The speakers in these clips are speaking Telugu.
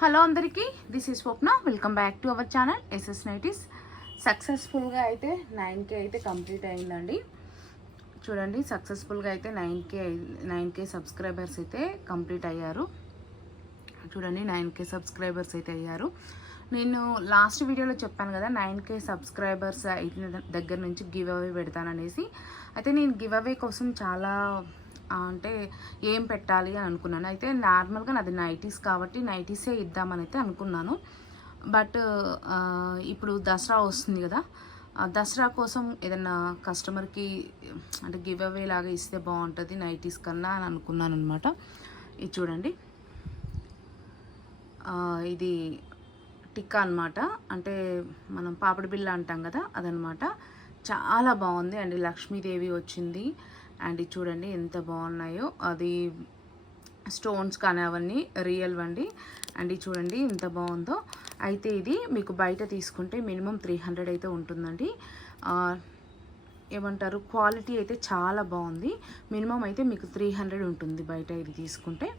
హలో అందరికీ, this is Swapna. Welcome back to our channel SS nighties. సక్సెస్ఫుల్గా అయితే 9K అయితే కంప్లీట్ అయిందండి. చూడండి, సక్సెస్ఫుల్గా అయితే 9K సబ్స్క్రైబర్స్ అయితే కంప్లీట్ అయ్యారు. చూడండి, 9K సబ్స్క్రైబర్స్ అయితే అయ్యారు. నేను లాస్ట్ వీడియోలో చెప్పాను కదా, 9K సబ్స్క్రైబర్స్ అయిన దగ్గర నుంచి గివ్ అవే పెడతాననేసి. అయితే నేను గివ్ అవే కోసం చాలా అంటే ఏం పెట్టాలి అని అనుకున్నాను. అయితే నార్మల్గా నాది నైటీస్ కాబట్టి నైటీసే ఇద్దామని అయితే అనుకున్నాను. బట్ ఇప్పుడు దసరా వస్తుంది కదా, దసరా కోసం ఏదైనా కస్టమర్కి అంటే గివ్ అవే లాగా ఇస్తే బాగుంటుంది నైటీస్ కన్నా అని అనుకున్నాను అనమాట. ఇది చూడండి, ఇది టిక్కా అనమాట. అంటే మనం పాపడి బిళ్ళ అంటాం కదా, అదనమాట. చాలా బాగుంది అండి. లక్ష్మీదేవి వచ్చింది అండ్ ఇది చూడండి ఎంత బాగున్నాయో. అది స్టోన్స్ కానీ అవన్నీ రియల్ అండి. అండ్ ఇది చూడండి ఎంత బాగుందో. అయితే ఇది మీకు బయట తీసుకుంటే మినిమం 300 అయితే ఉంటుందండి. ఏమంటారు, క్వాలిటీ అయితే చాలా బాగుంది. మినిమం అయితే మీకు 300 ఉంటుంది బయట ఇది తీసుకుంటే.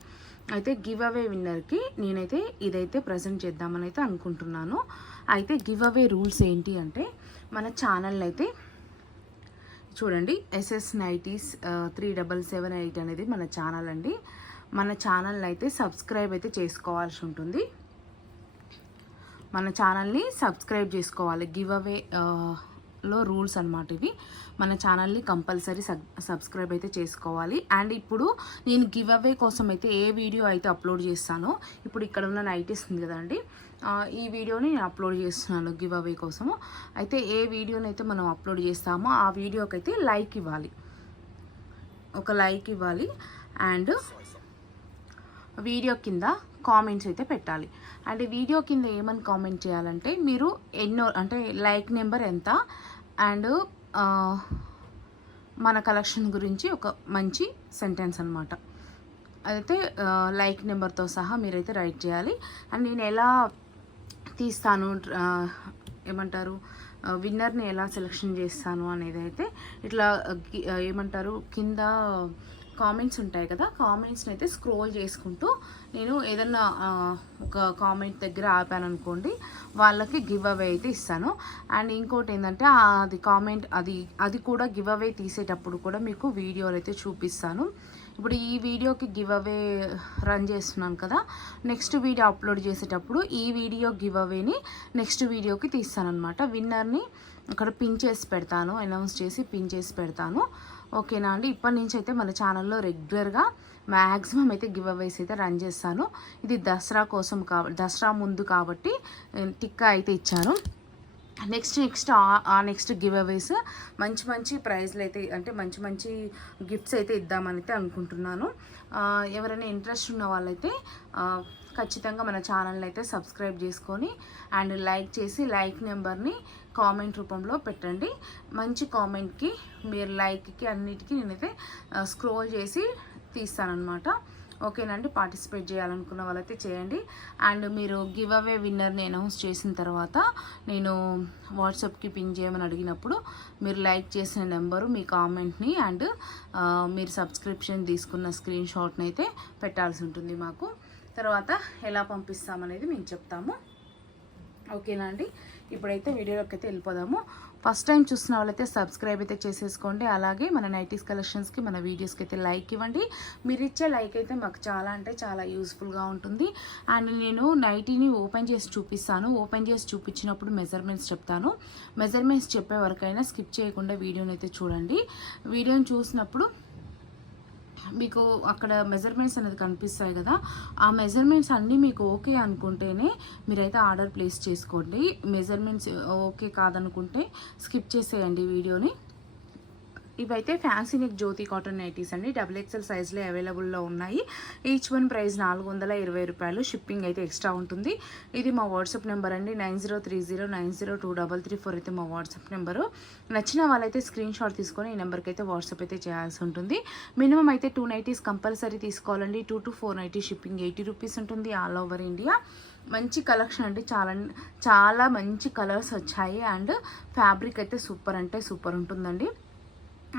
అయితే గివ్ అవే విన్నర్కి నేనైతే ఇదైతే ప్రజెంట్ చేద్దామని అయితే అనుకుంటున్నాను. అయితే గివ్ అవే రూల్స్ ఏంటి అంటే, మన ఛానల్ అయితే చూడండి, ఎస్ఎస్ నైటీస్ 3778 అనేది మన ఛానల్ అండి. మన ఛానల్ అయితే సబ్స్క్రైబ్ అయితే చేసుకోవాల్సి ఉంటుంది. మన ఛానల్ని సబ్స్క్రైబ్ చేసుకోవాలి. గివ్ అవే లో రూల్స్ అనమాట ఇవి. మన ఛానల్ని కంపల్సరీ సబ్స్క్రైబ్ అయితే చేసుకోవాలి. అండ్ ఇప్పుడు నేను గివ్ అవే కోసం అయితే ఏ వీడియో అయితే అప్లోడ్ చేస్తానో, ఇప్పుడు ఇక్కడ ఉన్న నైటీస్ ఉంది కదండి, ఈ వీడియోని నేను అప్లోడ్ చేస్తున్నాను గివ్ అవే కోసము. అయితే ఏ వీడియోని అయితే మనం అప్లోడ్ చేస్తామో ఆ వీడియోకి అయితే లైక్ ఇవ్వాలి, ఒక లైక్ ఇవ్వాలి. అండ్ వీడియో కింద కామెంట్స్ అయితే పెట్టాలి. అండ్ వీడియో కింద ఏమని కామెంట్ చేయాలంటే, మీరు ఎన్నో అంటే లైక్ నెంబర్ ఎంత అండ్ మన కలెక్షన్ గురించి ఒక మంచి సెంటెన్స్ అనమాట. అయితే లైక్ నెంబర్తో సహా మీరైతే రైట్ చేయాలి. అండ్ నేను ఎలా తీస్తాను, ఏమంటారు, విన్నర్ని ఎలా సెలెక్షన్ చేస్తాను అనేది అయితే ఇట్లా ఏమంటారు, కింద కామెంట్స్ ఉంటాయి కదా, కామెంట్స్ని అయితే స్క్రోల్ చేసుకుంటూ నేను ఏదన్నా ఒక కామెంట్ దగ్గర ఆపాను అనుకోండి, వాళ్ళకి గివ్ అవే అయితే ఇస్తాను. అండ్ ఇంకోటి ఏంటంటే, అది కామెంట్ అది కూడా గివ్ అవే తీసేటప్పుడు కూడా మీకు వీడియోలు అయితే చూపిస్తాను. ఇప్పుడు ఈ వీడియోకి గివ్ అవే రన్ చేస్తున్నాను కదా, నెక్స్ట్ వీడియో అప్లోడ్ చేసేటప్పుడు ఈ వీడియో గివ్ అవేని నెక్స్ట్ వీడియోకి తీస్తాను అనమాట. విన్నర్ని అక్కడ పిన్ చేసి పెడతాను, అనౌన్స్ చేసి పిన్ చేసి పెడతాను. ఓకేనా అండి. ఇప్పటి నుంచి అయితే మన ఛానల్లో రెగ్యులర్గా మ్యాక్సిమం అయితే గివ్ అవేస్ అయితే రన్ చేస్తాను. ఇది దసరా కోసం దసరా ముందు కాబట్టి టిక్కా అయితే ఇచ్చాను. నెక్స్ట్ గివ్ అవేస్ మంచి ప్రైజ్లు అయితే, అంటే మంచి గిఫ్ట్స్ అయితే ఇద్దామని అయితే అనుకుంటున్నాను. ఎవరైనా ఇంట్రెస్ట్ ఉన్న వాళ్ళైతే ఖచ్చితంగా మన ఛానల్ని అయితే సబ్స్క్రైబ్ చేసుకొని అండ్ లైక్ చేసి లైక్ నెంబర్ని కామెంట్ రూపంలో పెట్టండి. మంచి కామెంట్కి మీరు లైక్కి అన్నిటికీ నేనైతే స్క్రోల్ చేసి తీస్తానన్నమాట. ఓకేనండి. పార్టిసిపేట్ చేయాలనుకున్న వాళ్ళైతే చేయండి. అండ్ మీరు గివ్ అవే విన్నర్ని అనౌన్స్ చేసిన తర్వాత నేను వాట్సాప్కి పిన్ చేయమని అడిగినప్పుడు మీరు లైక్ చేసిన నెంబరు, మీ కామెంట్ని అండ్ మీరు సబ్స్క్రిప్షన్ తీసుకున్న స్క్రీన్ షాట్ని అయితే పెట్టాల్సి ఉంటుంది మాకు. తర్వాత ఎలా పంపిస్తామనేది మేము చెప్తాము. ఓకేనా అండి. ఇప్పుడైతే వీడియోలోకి అయితే వెళ్ళిపోదాము. ఫస్ట్ టైం చూసిన వాళ్ళైతే సబ్స్క్రైబ్ అయితే చేసేసుకోండి. అలాగే మన నైటీస్ కలెక్షన్స్కి, మన వీడియోస్కి అయితే లైక్ ఇవ్వండి. మీరు ఇచ్చే లైక్ అయితే మాకు చాలా అంటే చాలా యూస్ఫుల్గా ఉంటుంది. అండ్ నేను నైటీని ఓపెన్ చేసి చూపిస్తాను. ఓపెన్ చేసి చూపించినప్పుడు మెజర్మెంట్స్ చెప్తాను. మెజర్మెంట్స్ చెప్పే వరకైనా స్కిప్ చేయకుండా వీడియోని అయితే చూడండి. వీడియోని చూసినప్పుడు మీకు అక్కడ మెజర్మెంట్స్ అనేది కనిపిస్తాయి కదా, ఆ మెజర్మెంట్స్ అన్నీ మీకు ఓకే అనుకుంటేనే మీరైతే ఆర్డర్ ప్లేస్ చేసుకోండి. మెజర్మెంట్స్ ఓకే కాదనుకుంటే స్కిప్ చేసేయండి వీడియోని. ఇవైతే ఫ్యాన్సీ నెక్ జ్యోతి కాటన్ నైటీస్ అండి. XXL సైజ్లో అవైలబుల్లో ఉన్నాయి. ఈచ్ వన్ ప్రైస్ 420 రూపాయలు. షిప్పింగ్ అయితే ఎక్స్ట్రా ఉంటుంది. ఇది మా వాట్సాప్ నెంబర్ అండి, 9030902334 అయితే మా వాట్సాప్ నెంబరు. నచ్చిన వాళ్ళైతే స్క్రీన్ షాట్ తీసుకొని ఈ నెంబర్కి అయితే వాట్సాప్ అయితే చేయాల్సి ఉంటుంది. మినిమం అయితే 2 నైటీస్ కంపల్సరీ తీసుకోవాలండి. 2 to 4 నైటీ షిప్పింగ్ 80 రూపీస్ ఉంటుంది ఆల్ ఓవర్ ఇండియా. మంచి కలెక్షన్ అండి, చాలా మంచి కలర్స్ వచ్చాయి. అండ్ ఫ్యాబ్రిక్ అయితే సూపర్ అంటే సూపర్ ఉంటుందండి.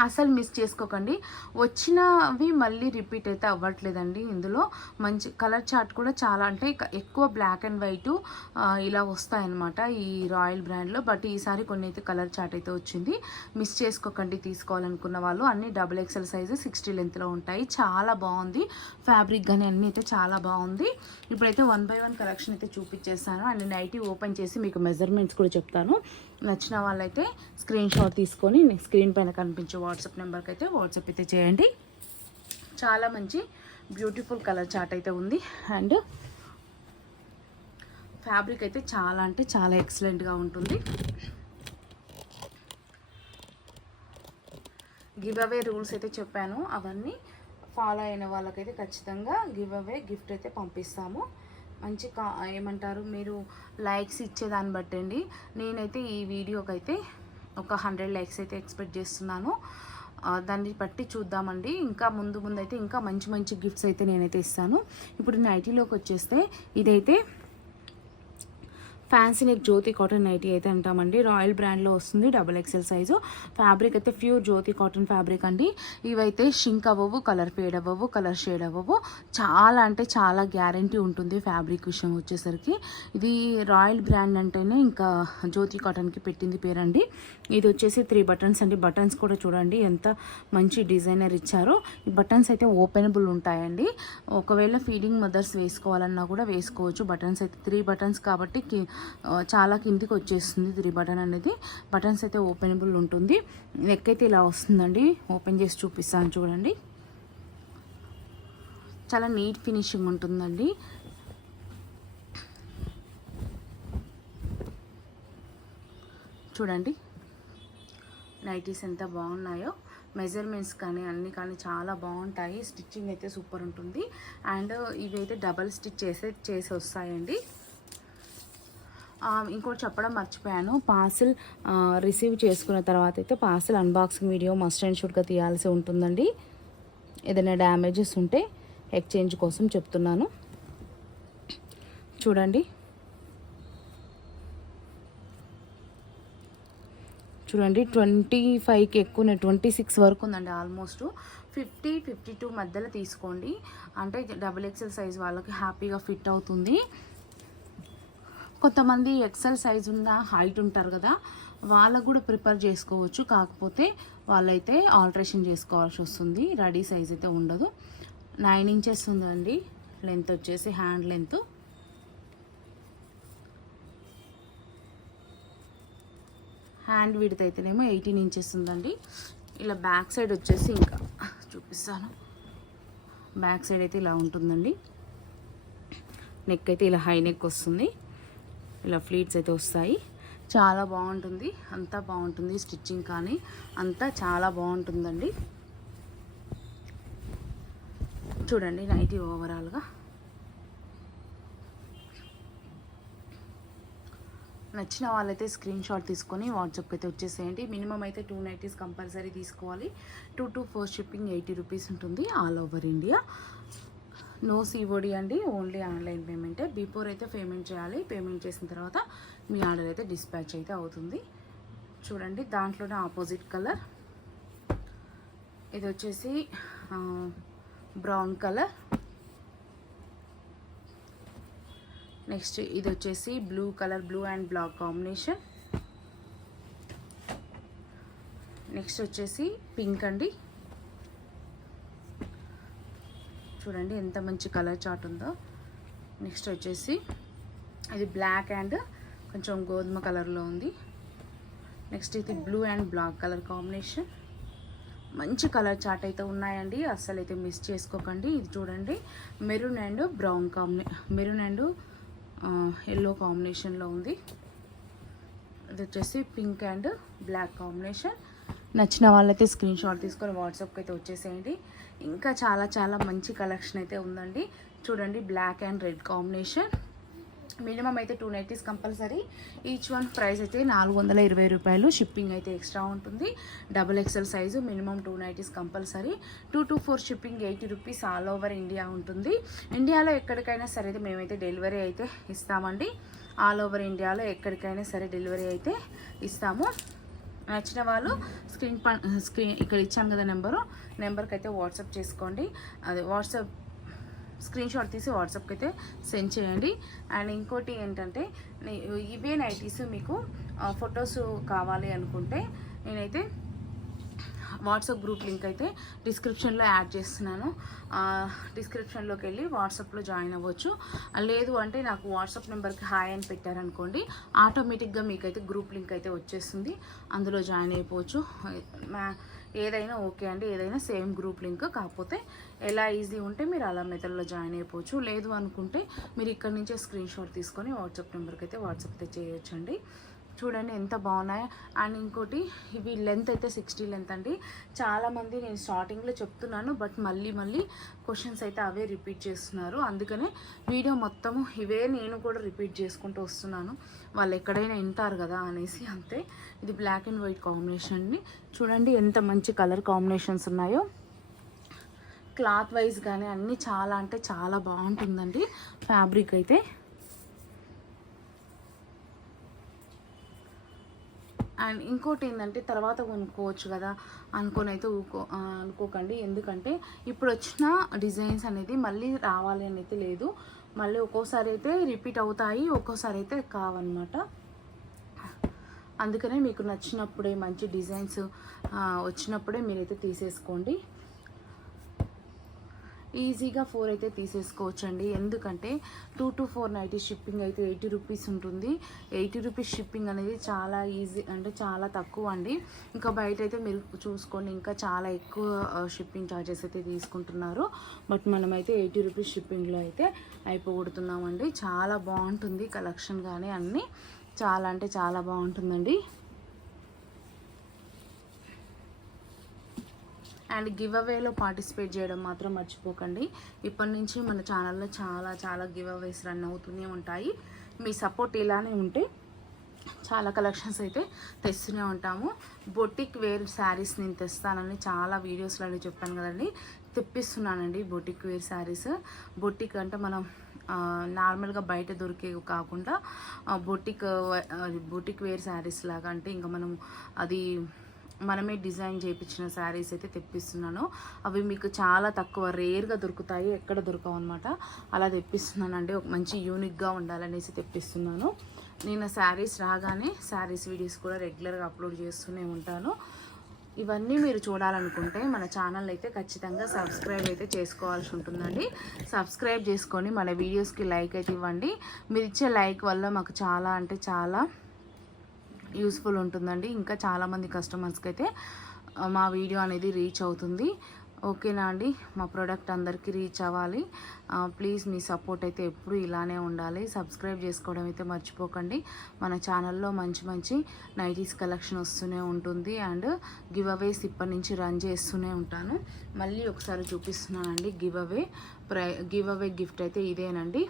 అసలు మిస్ చేసుకోకండి. వచ్చినవి మళ్ళీ రిపీట్ అయితే అవ్వట్లేదండి. ఇందులో మంచి కలర్ చార్ట్ కూడా చాలా అంటే ఎక్కువ బ్లాక్ అండ్ వైట్ ఇలా వస్తాయన్నమాట ఈ రాయల్ బ్రాండ్లో. బట్ ఈసారి కొన్ని అయితే కలర్ చార్ట్ అయితే వచ్చింది. మిస్ చేసుకోకండి తీసుకోవాలనుకున్న వాళ్ళు. అన్ని XXL సైజు 60 లెంత్లో ఉంటాయి. చాలా బాగుంది ఫ్యాబ్రిక్ కానీ అన్నీ అయితే చాలా బాగుంది. ఇప్పుడైతే 1 by 1 కలెక్షన్ అయితే చూపించేస్తాను అండ్ నైటీ ఓపెన్ చేసి మీకు మెజర్మెంట్స్ కూడా చెప్తాను. నచ్చిన వాళ్ళైతే స్క్రీన్ షాట్ తీసుకొని స్క్రీన్ పైన కనిపించే వాట్సాప్ నెంబర్కి అయితే వాట్సాప్ అయితే చేయండి. చాలా మంచి బ్యూటిఫుల్ కలర్ చార్ట్ అయితే ఉంది అండ్ ఫ్యాబ్రిక్ అయితే చాలా అంటే చాలా ఎక్సలెంట్గా ఉంటుంది. గివ్ అవే రూల్స్ అయితే చెప్పాను, అవన్నీ ఫాలో అయిన వాళ్ళకైతే ఖచ్చితంగా గివ్ అవే గిఫ్ట్ అయితే పంపిస్తాము. మంచి ఏమంటారు మీరు లైక్స్ ఇచ్చేదాన్ని బట్టండి. నేనైతే ఈ వీడియోకి అయితే ఒక 100 లైక్స్ అయితే ఎక్స్పెక్ట్ చేస్తున్నాను. దాన్ని బట్టి చూద్దామండి. ఇంకా ముందు అయితే ఇంకా మంచి మంచి గిఫ్ట్స్ అయితే నేనైతే ఇస్తాను. ఇప్పుడు నైటీలోకి వచ్చేస్తే ఇదైతే ఫ్యాన్సీ నెక్ జ్యోతి కాటన్ నైటీ అయితే అంటామండి. రాయల్ బ్రాండ్లో వస్తుంది, XXL సైజు. ఫ్యాబ్రిక్ అయితే ప్యూర్ జ్యోతి కాటన్ ఫ్యాబ్రిక్ అండి. ఇవైతే షింక్ అవ్వవు, కలర్ ఫేడ్ అవ్వవు, కలర్ షేడ్ అవ్వవు. చాలా అంటే చాలా గ్యారంటీ ఉంటుంది ఫ్యాబ్రిక్ విషయం వచ్చేసరికి. ఇది రాయల్ బ్రాండ్ అంటేనే ఇంకా జ్యోతి కాటన్కి పెట్టింది పేరండి. ఇది వచ్చేసి 3 బటన్స్ అండి. బటన్స్ కూడా చూడండి ఎంత మంచి డిజైనర్ ఇచ్చారో. ఈ బటన్స్ అయితే ఓపెనబుల్ ఉంటాయండి. ఒకవేళ ఫీడింగ్ మదర్స్ వేసుకోవాలన్నా కూడా వేసుకోవచ్చు. బటన్స్ అయితే 3 బటన్స్ కాబట్టి చాలా కిందికి వచ్చేస్తుంది 3 బటన్ అనేది. బటన్స్ అయితే ఓపెనబుల్ ఉంటుంది. నెక్ అయితే ఇలా వస్తుందండి. ఓపెన్ చేసి చూపిస్తాను చూడండి. చాలా నీట్ ఫినిషింగ్ ఉంటుందండి. చూడండి నైటీస్ ఎంత బాగున్నాయో. మెజర్మెంట్స్ కానీ అన్నీ కానీ చాలా బాగుంటాయి. స్టిచ్చింగ్ అయితే సూపర్ ఉంటుంది అండ్ ఇవైతే డబల్ స్టిచ్ చేసి వస్తాయండి. ఇంకోటి చెప్పడం మర్చిపోయాను, పార్సిల్ రిసీవ్ చేసుకున్న తర్వాత అయితే parcel unboxing video must and షుడ్గా తీయాల్సి ఉంటుందండి. ఏదైనా డ్యామేజెస్ ఉంటే ఎక్స్చేంజ్ కోసం చెప్తున్నాను. చూడండి చూడండి 25కి ఎక్కువ 26 వరకు ఉందండి. ఆల్మోస్ట్ 50-52 మధ్యలో తీసుకోండి. అంటే XXL సైజ్ వాళ్ళకి హ్యాపీగా ఫిట్ అవుతుంది. కొంతమంది XL సైజ్ ఉన్న హైట్ ఉంటారు కదా, వాళ్ళకు కూడా ప్రిపేర్ చేసుకోవచ్చు. కాకపోతే వాళ్ళైతే ఆల్టరేషన్ చేసుకోవాల్సి వస్తుంది. రెడీ సైజ్ అయితే ఉండదు. 9 ఇంచెస్ ఉందండి లెంత్ వచ్చేసి, హ్యాండ్ లెంత్. హ్యాండ్ విడ్త్ అయితేనేమో 18 ఇంచెస్ ఉందండి. ఇలా బ్యాక్ సైడ్ వచ్చేసి ఇంకా చూపిస్తాను. బ్యాక్ సైడ్ అయితే ఇలా ఉంటుందండి. నెక్ అయితే ఇలా హై నెక్ వస్తుంది. ఇలా ఫ్లీట్స్ అయితే వస్తాయి. చాలా బాగుంటుంది, అంతా బాగుంటుంది. స్టిచ్చింగ్ కానీ అంతా చాలా బాగుంటుందండి. చూడండి నైటీ ఓవరాల్గా. నచ్చిన వాళ్ళైతే స్క్రీన్ షాట్ తీసుకొని వాట్సాప్కి అయితే వచ్చేసేయండి. మినిమం అయితే 2 నైటీస్ కంపల్సరీ తీసుకోవాలి. 2 to 4 షిప్పింగ్ 80 రూపీస్ ఉంటుంది all over India. No COD అండి, ఓన్లీ ఆన్లైన్ పేమెంటే. బిఫోర్ అయితే పేమెంట్ చేయాలి. పేమెంట్ చేసిన తర్వాత మీ ఆర్డర్ అయితే డిస్పాచ్ అయితే అవుతుంది. చూడండి దాంట్లోనే ఆపోజిట్ కలర్. ఇది వచ్చేసి బ్రౌన్ కలర్. నెక్స్ట్ ఇది వచ్చేసి blue colour, blue and black combination. Next వచ్చేసి పింక్ అండి. చూడండి ఎంత మంచి కలర్ చార్ట్ ఉందో. నెక్స్ట్ వచ్చేసి ఇది బ్లాక్ అండ్ కొంచెం గోధుమ కలర్లో ఉంది. నెక్స్ట్ ఇది blue and black colour combination. మంచి కలర్ చార్ట్ అయితే ఉన్నాయండి, అస్సలు అయితే మిస్ చేసుకోకండి. ఇది చూడండి maroon and brown maroon and yellow కాంబినేషన్లో ఉంది. ఇది వచ్చేసి పింక్ అండ్ బ్లాక్ కాంబినేషన్. నచ్చిన వాళ్ళైతే స్క్రీన్ షాట్ తీసుకొని వాట్సాప్కి అయితే వచ్చేసేయండి. ఇంకా చాలా చాలా మంచి కలెక్షన్ అయితే ఉందండి. చూడండి black and red combination. Minimum అయితే 2 nighties compulsory. Each one price అయితే 420 రూపాయలు. షిప్పింగ్ అయితే ఎక్స్ట్రా ఉంటుంది. XXL size minimum 2 nighties compulsory. 2 to 4 shipping 80 rupees all over India ఉంటుంది. ఇండియాలో ఎక్కడికైనా సరే మేమైతే డెలివరీ అయితే ఇస్తామండి. ఆల్ ఓవర్ ఇండియాలో ఎక్కడికైనా సరే డెలివరీ అయితే ఇస్తాము. నచ్చిన వాళ్ళు స్క్రీన్ ఇక్కడ ఇచ్చాను కదా నెంబర్కి అయితే వాట్సాప్ చేసుకోండి. అది వాట్సాప్ స్క్రీన్ షాట్ తీసి వాట్సాప్కి అయితే సెండ్ చేయండి. అండ్ ఇంకోటి ఏంటంటే ఇవే నైటీస్ మీకు ఫొటోస్ కావాలి అనుకుంటే నేనైతే వాట్సాప్ గ్రూప్ లింక్ అయితే డిస్క్రిప్షన్లో యాడ్ చేస్తున్నాను. డిస్క్రిప్షన్లోకి వెళ్ళి వాట్సాప్లో జాయిన్ అవ్వచ్చు. లేదు అంటే నాకు వాట్సాప్ నెంబర్కి హాయ్ అని పెట్టారనుకోండి, ఆటోమేటిక్గా మీకైతే గ్రూప్ లింక్ అయితే వచ్చేస్తుంది. అందులో జాయిన్ అయిపోవచ్చు. ఏదైనా ఓకే అండి, ఏదైనా సేమ్ గ్రూప్ లింక్. కాకపోతే ఎలా ఈజీ ఉంటే మీరు అలా మెథడ్లో జాయిన్ అయిపోవచ్చు. లేదు అనుకుంటే మీరు ఇక్కడ నుంచే స్క్రీన్ షాట్ తీసుకొని వాట్సాప్ నెంబర్కి అయితే వాట్సాప్ అయితే చేయొచ్చండి. చూడండి ఎంత బాగున్నాయో. అండ్ ఇంకోటి ఇవి లెంత్ అయితే 60 లెంత్ అండి. చాలామంది నేను స్టార్టింగ్లో చెప్తున్నాను, బట్ మళ్ళీ క్వశ్చన్స్ అయితే అవే రిపీట్ చేస్తున్నారు. అందుకనే వీడియో మొత్తము ఇవే నేను కూడా రిపీట్ చేసుకుంటూ వస్తున్నాను, వాళ్ళు ఎక్కడైనా వింటారు కదా అనేసి. అంతే. ఇది బ్లాక్ అండ్ వైట్ కాంబినేషన్ని చూడండి ఎంత మంచి కలర్ కాంబినేషన్స్ ఉన్నాయో. క్లాత్ వైజ్ కానీ అన్నీ చాలా అంటే చాలా బాగుంటుందండి ఫ్యాబ్రిక్ అయితే. అండ్ ఇంకోటి ఏంటంటే తర్వాత కొనుక్కోవచ్చు కదా అనుకొని అయితే అనుకోకండి. ఎందుకంటే ఇప్పుడు వచ్చిన డిజైన్స్ అనేది మళ్ళీ రావాలి అని అయితే లేదు. మళ్ళీ ఒక్కోసారి అయితే రిపీట్ అవుతాయి, ఒక్కోసారి అయితే కావన్నమాట. అందుకనే మీకు నచ్చినప్పుడే మంచి డిజైన్స్ వచ్చినప్పుడే మీరైతే తీసేసుకోండి. ఈజీగా 4 అయితే తీసేసుకోవచ్చండి. ఎందుకంటే 2 to 4 నైటీ షిప్పింగ్ అయితే 80 రూపీస్ ఉంటుంది. 80 రూపీస్ షిప్పింగ్ అనేది చాలా ఈజీ, అంటే చాలా తక్కువ అండి. ఇంకా బయట అయితే మీరు చూసుకోండి, ఇంకా చాలా ఎక్కువ షిప్పింగ్ ఛార్జెస్ అయితే తీసుకుంటున్నారు. బట్ మనమైతే 80 రూపీస్ షిప్పింగ్లో అయితే అయిపోగొడుతున్నామండి. చాలా బాగుంటుంది కలెక్షన్ కానీ అన్నీ చాలా అంటే చాలా బాగుంటుందండి. అండ్ గివ్ అవేలో పార్టిసిపేట్ చేయడం మాత్రం మర్చిపోకండి. ఇప్పటి నుంచి మన ఛానల్లో చాలా గివ్ అవేస్ రన్ అవుతూనే ఉంటాయి. మీ సపోర్ట్ ఇలానే ఉంటే చాలా కలెక్షన్స్ అయితే తెస్తూనే ఉంటాము. బొటిక్ వేర్ శారీస్ నేను తెస్తానని చాలా వీడియోస్లో చెప్పాను కదండి, తెప్పిస్తున్నానండి బొటిక్ వేర్ శారీస్. బొటిక్ అంటే మనం నార్మల్గా బయట దొరికేవి కాకుండా బొటిక్ వేర్ శారీస్ లాగా, అంటే ఇంకా మనం అది మనమే డిజైన్ చేయించిన శారీస్ అయితే తెప్పిస్తున్నాను. అవి మీకు చాలా తక్కువ రేర్గా దొరుకుతాయి, ఎక్కడ దొరకవు అనమాట. అలా తెప్పిస్తున్నానండి. ఒక మంచి యూనిక్గా ఉండాలనేసి తెప్పిస్తున్నాను. నేను శారీస్ రాగానే శారీస్ వీడియోస్ కూడా రెగ్యులర్గా అప్లోడ్ చేస్తూనే ఉంటాను. ఇవన్నీ మీరు చూడాలనుకుంటే మన ఛానల్ అయితే ఖచ్చితంగా సబ్స్క్రైబ్ అయితే చేసుకోవాల్సి ఉంటుందండి. సబ్స్క్రైబ్ చేసుకొని మన వీడియోస్కి లైక్ అయితే ఇవ్వండి. మీరు ఇచ్చే లైక్ వల్ల మాకు చాలా అంటే చాలా యూస్ఫుల్ ఉంటుందండి. ఇంకా చాలామంది కస్టమర్స్కి అయితే మా వీడియో అనేది రీచ్ అవుతుంది. ఓకేనా అండి, మా ప్రోడక్ట్ అందరికీ రీచ్ అవ్వాలి. ప్లీజ్ మీ సపోర్ట్ అయితే ఎప్పుడు ఇలానే ఉండాలి. సబ్స్క్రైబ్ చేసుకోవడం అయితే మర్చిపోకండి. మన ఛానల్లో మంచి నైటీస్ కలెక్షన్ వస్తూనే ఉంటుంది. అండ్ గివ్ అవేస్ ఇప్పటి నుంచి రన్ చేస్తూనే ఉంటాను. మళ్ళీ ఒకసారి చూపిస్తున్నానండి గివ్ అవే గిఫ్ట్ అయితే ఇదేనండి.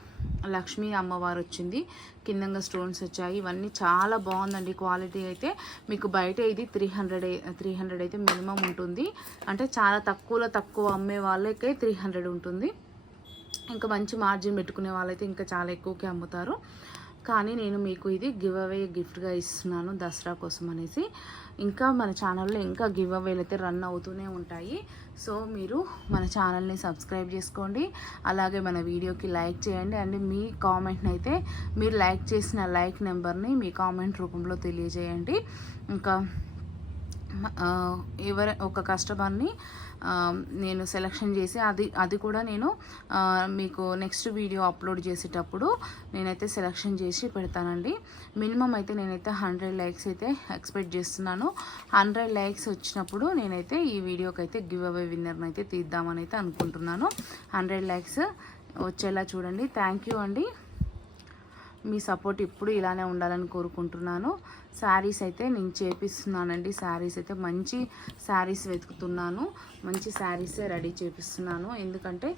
లక్ష్మీ అమ్మవారు వచ్చింది, కిందంగా స్టోన్స్ వచ్చాయి. ఇవన్నీ చాలా బాగుందండి. క్వాలిటీ అయితే మీకు బయట ఇది 300 అయితే మినిమం ఉంటుంది. అంటే చాలా తక్కువ అమ్మే వాళ్ళకే 300 ఉంటుంది. ఇంకా మంచి మార్జిన్ పెట్టుకునే వాళ్ళైతే ఇంకా చాలా ఎక్కువకే అమ్ముతారు. కానీ నేను మీకు ఇది గివ్ అవే గిఫ్ట్గా ఇస్తున్నాను దసరా కోసం అనేసి. ఇంకా మన ఛానల్లో ఇంకా గివ్ అవేలు అయితే రన్ అవుతూనే ఉంటాయి. సో మీరు మన ఛానల్ని సబ్స్క్రైబ్ చేసుకోండి, అలాగే మన వీడియోకి లైక్ చేయండి. అండ్ మీ కామెంట్ని అయితే మీరు లైక్ చేసిన లైక్ నెంబర్ని మీ కామెంట్ రూపంలో తెలియజేయండి. ఇంకా ఒక కస్టమర్ని నేను సెలెక్షన్ చేసి అది కూడా నేను మీకు నెక్స్ట్ వీడియో అప్లోడ్ చేసేటప్పుడు నేనైతే సెలెక్షన్ చేసి పెడతానండి. మినిమం అయితే నేనైతే 100 లైక్స్ అయితే ఎక్స్పెక్ట్ చేస్తున్నాను. 100 లైక్స్ వచ్చినప్పుడు నేనైతే ఈ వీడియోకి అయితే గివ్ అవే విన్నర్ని అయితే తీద్దామని అయితే అనుకుంటున్నాను. 100 లైక్స్ వచ్చేలా చూడండి. థ్యాంక్ యూ అండి. మీ సపోర్ట్ ఇప్పుడు ఇలానే ఉండాలని కోరుకుంటున్నాను. శారీస్ అయితే నేను చేపిస్తున్నానండి. శారీస్ అయితే మంచి శారీస్ వెతుకుతున్నాను, మంచి శారీసే రెడీ చేపిస్తున్నాను. ఎందుకంటే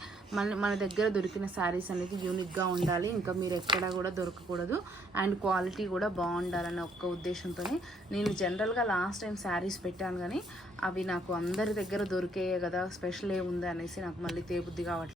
మన దగ్గర దొరికిన శారీస్ అనేది యూనిక్గా ఉండాలి, ఇంకా మీరు ఎక్కడా కూడా దొరకకూడదు, అండ్ క్వాలిటీ కూడా బాగుండాలన్న ఒక్క ఉద్దేశంతోనే నేను జనరల్గా లాస్ట్ టైం శారీస్ పెట్టాను, కానీ అవి నాకు అందరి దగ్గర దొరికేయే కదా, స్పెషల్ ఏముంది అనేసి నాకు మళ్ళీ తేబుద్ది కావట్లేదు.